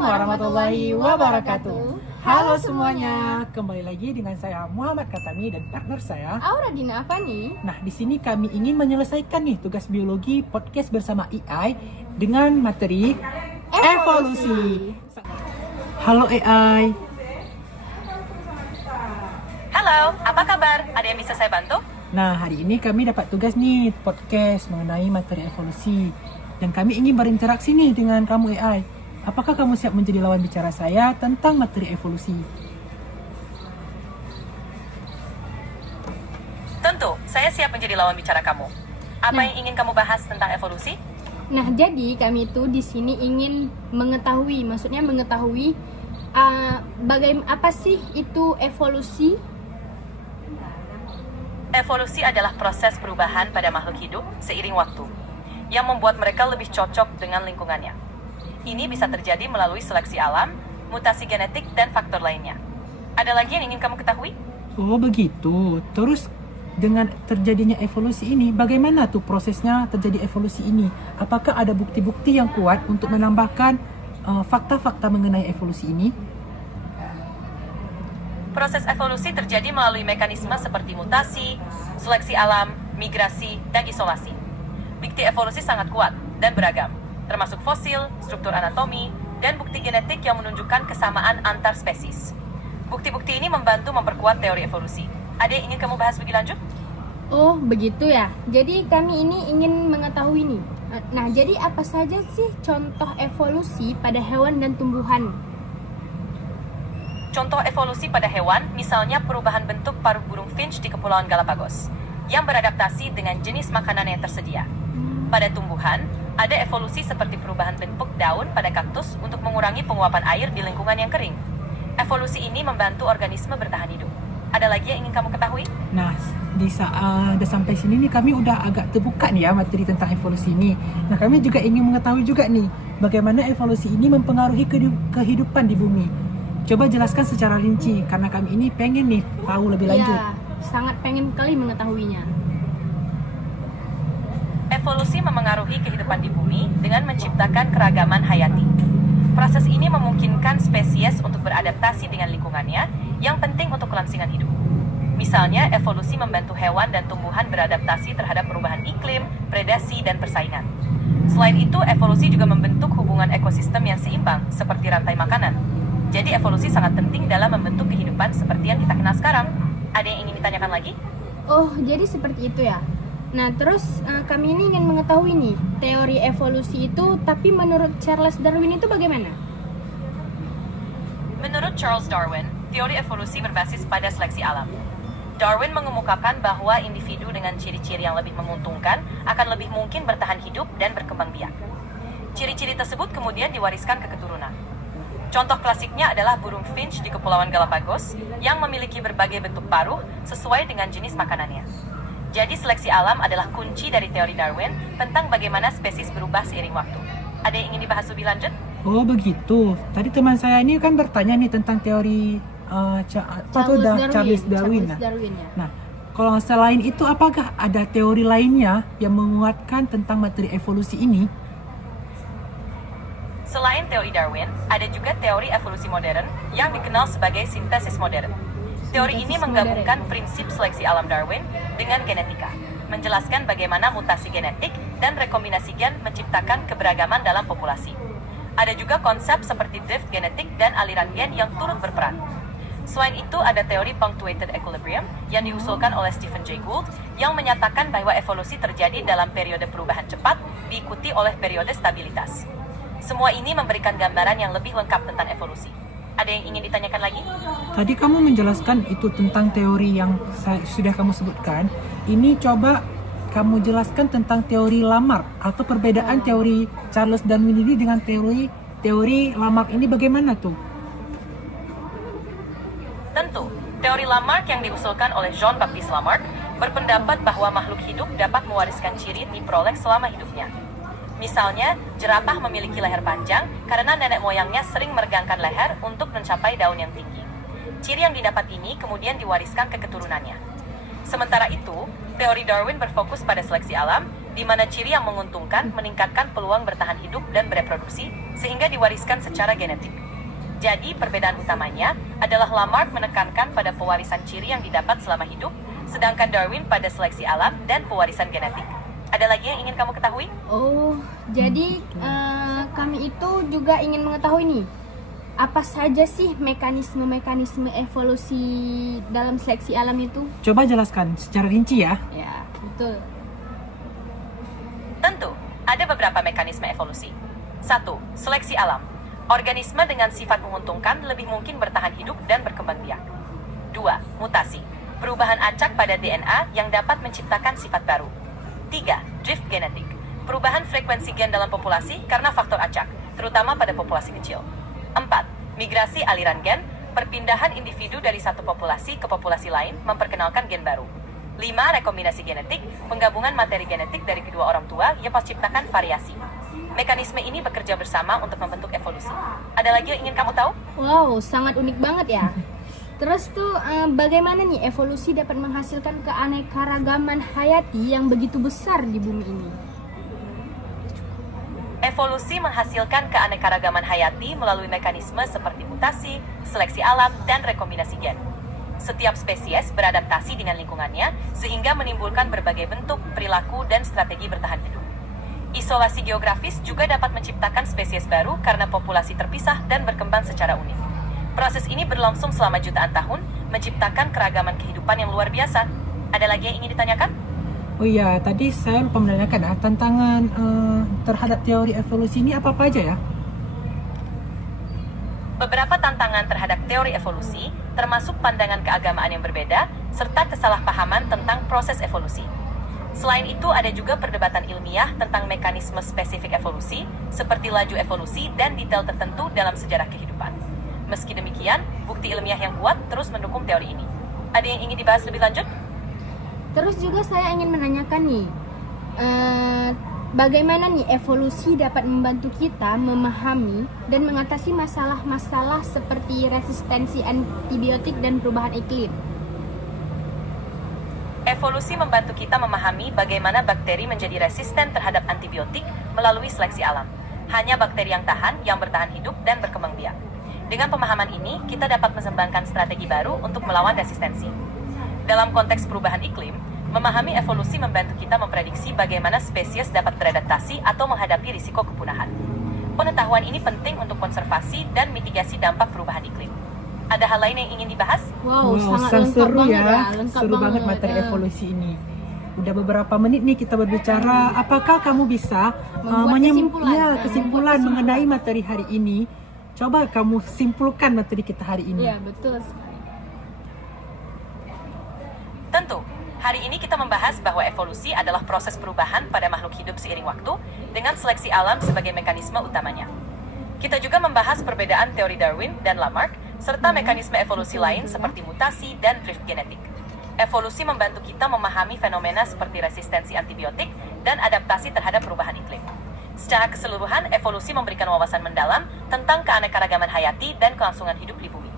warahmatullahi wabarakatuh. Halo semuanya, kembali lagi dengan saya Muhammad Katami dan partner saya Aura Dina Afani. Nah, di sini kami ingin menyelesaikan nih tugas biologi podcast bersama AI dengan materi evolusi. Halo AI. Halo, apa kabar? Ada yang bisa saya bantu? Nah, hari ini kami dapat tugas nih podcast mengenai materi evolusi dan kami ingin berinteraksi nih dengan kamu AI. Apakah kamu siap menjadi lawan bicara saya tentang materi evolusi? Tentu, saya siap menjadi lawan bicara kamu. Apa Nah. yang ingin kamu bahas tentang evolusi? Nah, jadi kami itu di sini ingin mengetahui, bagaimana apa sih itu evolusi? Evolusi adalah proses perubahan pada makhluk hidup seiring waktu, yang membuat mereka lebih cocok dengan lingkungannya. Ini bisa terjadi melalui seleksi alam, mutasi genetik, dan faktor lainnya. Ada lagi yang ingin kamu ketahui? Oh begitu. Terus dengan terjadinya evolusi ini, bagaimana tuh prosesnya terjadi evolusi ini? Apakah ada bukti-bukti yang kuat untuk menambahkan fakta-fakta mengenai evolusi ini? Proses evolusi terjadi melalui mekanisme seperti mutasi, seleksi alam, migrasi, dan isolasi. Bukti evolusi sangat kuat dan beragam, termasuk fosil, struktur anatomi, dan bukti genetik yang menunjukkan kesamaan antar spesies. Bukti-bukti ini membantu memperkuat teori evolusi. Ada yang ingin kamu bahas lebih lanjut? Oh, begitu ya. Jadi kami ini ingin mengetahui nih. Nah, jadi apa saja sih contoh evolusi pada hewan dan tumbuhan? Contoh evolusi pada hewan, misalnya perubahan bentuk paruh burung finch di Kepulauan Galapagos, yang beradaptasi dengan jenis makanan yang tersedia. Pada tumbuhan, ada evolusi seperti perubahan bentuk daun pada kaktus untuk mengurangi penguapan air di lingkungan yang kering. Evolusi ini membantu organisme bertahan hidup. Ada lagi yang ingin kamu ketahui? Nah, udah sampai sini nih kami udah agak terbuka nih ya materi tentang evolusi ini. Nah, kami juga ingin mengetahui juga nih bagaimana evolusi ini mempengaruhi kehidupan di bumi. Coba jelaskan secara rinci karena kami ini pengen nih tahu lebih lanjut. Ya, sangat pengen kali mengetahuinya. Evolusi memengaruhi kehidupan di bumi dengan menciptakan keragaman hayati. Proses ini memungkinkan spesies untuk beradaptasi dengan lingkungannya yang penting untuk kelangsungan hidup. Misalnya, evolusi membantu hewan dan tumbuhan beradaptasi terhadap perubahan iklim, predasi, dan persaingan. Selain itu, evolusi juga membentuk hubungan ekosistem yang seimbang, seperti rantai makanan. Jadi, evolusi sangat penting dalam membentuk kehidupan seperti yang kita kenal sekarang. Ada yang ingin ditanyakan lagi? Oh, jadi seperti itu ya. Nah, terus kami ini ingin mengetahui nih, teori evolusi itu, tapi menurut Charles Darwin itu bagaimana? Menurut Charles Darwin, teori evolusi berbasis pada seleksi alam. Darwin mengemukakan bahwa individu dengan ciri-ciri yang lebih menguntungkan akan lebih mungkin bertahan hidup dan berkembang biak. Ciri-ciri tersebut kemudian diwariskan ke keturunan. Contoh klasiknya adalah burung finch di Kepulauan Galapagos yang memiliki berbagai bentuk paruh sesuai dengan jenis makanannya. Jadi seleksi alam adalah kunci dari teori Darwin tentang bagaimana spesies berubah seiring waktu. Ada yang ingin dibahas lebih lanjut? Oh begitu. Tadi teman saya ini kan bertanya nih tentang teori Charles Darwin. Ya. Nah, kalau selain itu apakah ada teori lainnya yang menguatkan tentang materi evolusi ini? Selain teori Darwin, ada juga teori evolusi modern yang dikenal sebagai sintesis modern. Teori ini menggabungkan prinsip seleksi alam Darwin dengan genetika, menjelaskan bagaimana mutasi genetik dan rekombinasi gen menciptakan keberagaman dalam populasi. Ada juga konsep seperti drift genetik dan aliran gen yang turut berperan. Selain itu, ada teori punctuated equilibrium yang diusulkan oleh Stephen Jay Gould yang menyatakan bahwa evolusi terjadi dalam periode perubahan cepat diikuti oleh periode stabilitas. Semua ini memberikan gambaran yang lebih lengkap tentang evolusi. Ada yang ingin ditanyakan lagi? Tadi kamu menjelaskan itu tentang teori yang sudah kamu sebutkan. Ini coba kamu jelaskan tentang teori Lamarck atau perbedaan teori Charles Darwin ini dengan teori Lamarck ini bagaimana tuh? Tentu, teori Lamarck yang diusulkan oleh Jean-Baptiste Lamarck berpendapat bahwa makhluk hidup dapat mewariskan ciri diperoleh selama hidupnya. Misalnya, jerapah memiliki leher panjang karena nenek moyangnya sering meregangkan leher untuk mencapai daun yang tinggi. Ciri yang didapat ini kemudian diwariskan ke keturunannya. Sementara itu, teori Darwin berfokus pada seleksi alam di mana ciri yang menguntungkan meningkatkan peluang bertahan hidup dan bereproduksi sehingga diwariskan secara genetik. Jadi, perbedaan utamanya adalah Lamarck menekankan pada pewarisan ciri yang didapat selama hidup, sedangkan Darwin pada seleksi alam dan pewarisan genetik. Ada lagi yang ingin kamu ketahui? Oh, jadi kami itu juga ingin mengetahui nih, apa saja sih mekanisme-mekanisme evolusi dalam seleksi alam itu? Coba jelaskan secara rinci ya. Ya, betul. Tentu, ada beberapa mekanisme evolusi. 1. Seleksi alam. Organisme dengan sifat menguntungkan lebih mungkin bertahan hidup dan berkembang biak. 2. Mutasi. Perubahan acak pada DNA yang dapat menciptakan sifat baru. 3. Drift genetik. Perubahan frekuensi gen dalam populasi karena faktor acak, terutama pada populasi kecil. 4. Migrasi aliran gen. Perpindahan individu dari satu populasi ke populasi lain memperkenalkan gen baru. 5. Rekombinasi genetik. Penggabungan materi genetik dari kedua orang tua yang menciptakan variasi. Mekanisme ini bekerja bersama untuk membentuk evolusi. Ada lagi yang ingin kamu tahu? Wow, sangat unik banget ya. Terus tuh bagaimana nih evolusi dapat menghasilkan keanekaragaman hayati yang begitu besar di bumi ini? Evolusi menghasilkan keanekaragaman hayati melalui mekanisme seperti mutasi, seleksi alam, dan rekombinasi gen. Setiap spesies beradaptasi dengan lingkungannya sehingga menimbulkan berbagai bentuk, perilaku, dan strategi bertahan hidup. Isolasi geografis juga dapat menciptakan spesies baru karena populasi terpisah dan berkembang secara unik. Proses ini berlangsung selama jutaan tahun, menciptakan keragaman kehidupan yang luar biasa. Ada lagi yang ingin ditanyakan? Oh iya, tadi saya lupa menanyakan tantangan terhadap teori evolusi ini apa aja ya? Beberapa tantangan terhadap teori evolusi, termasuk pandangan keagamaan yang berbeda, serta kesalahpahaman tentang proses evolusi. Selain itu, ada juga perdebatan ilmiah tentang mekanisme spesifik evolusi, seperti laju evolusi dan detail tertentu dalam sejarah kehidupan. Meski demikian, bukti ilmiah yang kuat terus mendukung teori ini. Ada yang ingin dibahas lebih lanjut? Terus juga saya ingin menanyakan nih, bagaimana nih evolusi dapat membantu kita memahami dan mengatasi masalah-masalah seperti resistensi antibiotik dan perubahan iklim? Evolusi membantu kita memahami bagaimana bakteri menjadi resisten terhadap antibiotik melalui seleksi alam. Hanya bakteri yang tahan, yang bertahan hidup dan berkembang biak. Dengan pemahaman ini, kita dapat mengembangkan strategi baru untuk melawan resistensi. Dalam konteks perubahan iklim, memahami evolusi membantu kita memprediksi bagaimana spesies dapat beradaptasi atau menghadapi risiko kepunahan. Pengetahuan ini penting untuk konservasi dan mitigasi dampak perubahan iklim. Ada hal lain yang ingin dibahas? Wow, sangat lengkap seru banget ya. lengkap Seru banget materi evolusi ini. Udah beberapa menit nih kita berbicara. Apakah kamu bisa Membuat kesimpulan mengenai materi hari ini? Coba kamu simpulkan materi kita hari ini. Iya, betul sekali. Tentu, hari ini kita membahas bahwa evolusi adalah proses perubahan pada makhluk hidup seiring waktu dengan seleksi alam sebagai mekanisme utamanya. Kita juga membahas perbedaan teori Darwin dan Lamarck serta mekanisme evolusi lain seperti mutasi dan drift genetik. Evolusi membantu kita memahami fenomena seperti resistensi antibiotik dan adaptasi terhadap perubahan iklim. Secara keseluruhan, evolusi memberikan wawasan mendalam tentang keanekaragaman hayati dan kelangsungan hidup di bumi.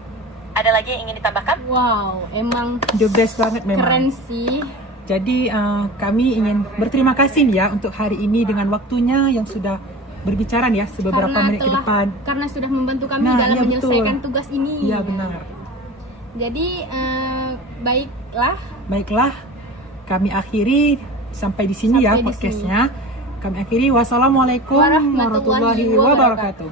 Ada lagi yang ingin ditambahkan? Wow, emang The best banget memang. keren sih. Jadi kami ingin berterima kasih nih ya untuk hari ini dengan waktunya yang sudah berbicara nih ya beberapa menit ke depan. Karena sudah membantu kami Nah, dalam iya, menyelesaikan betul. tugas ini. Iya benar. Jadi Baiklah, kami akhiri sampai di sini ya Sampai di podcastnya. Kami akhiri. Wassalamualaikum warahmatullahi wabarakatuh.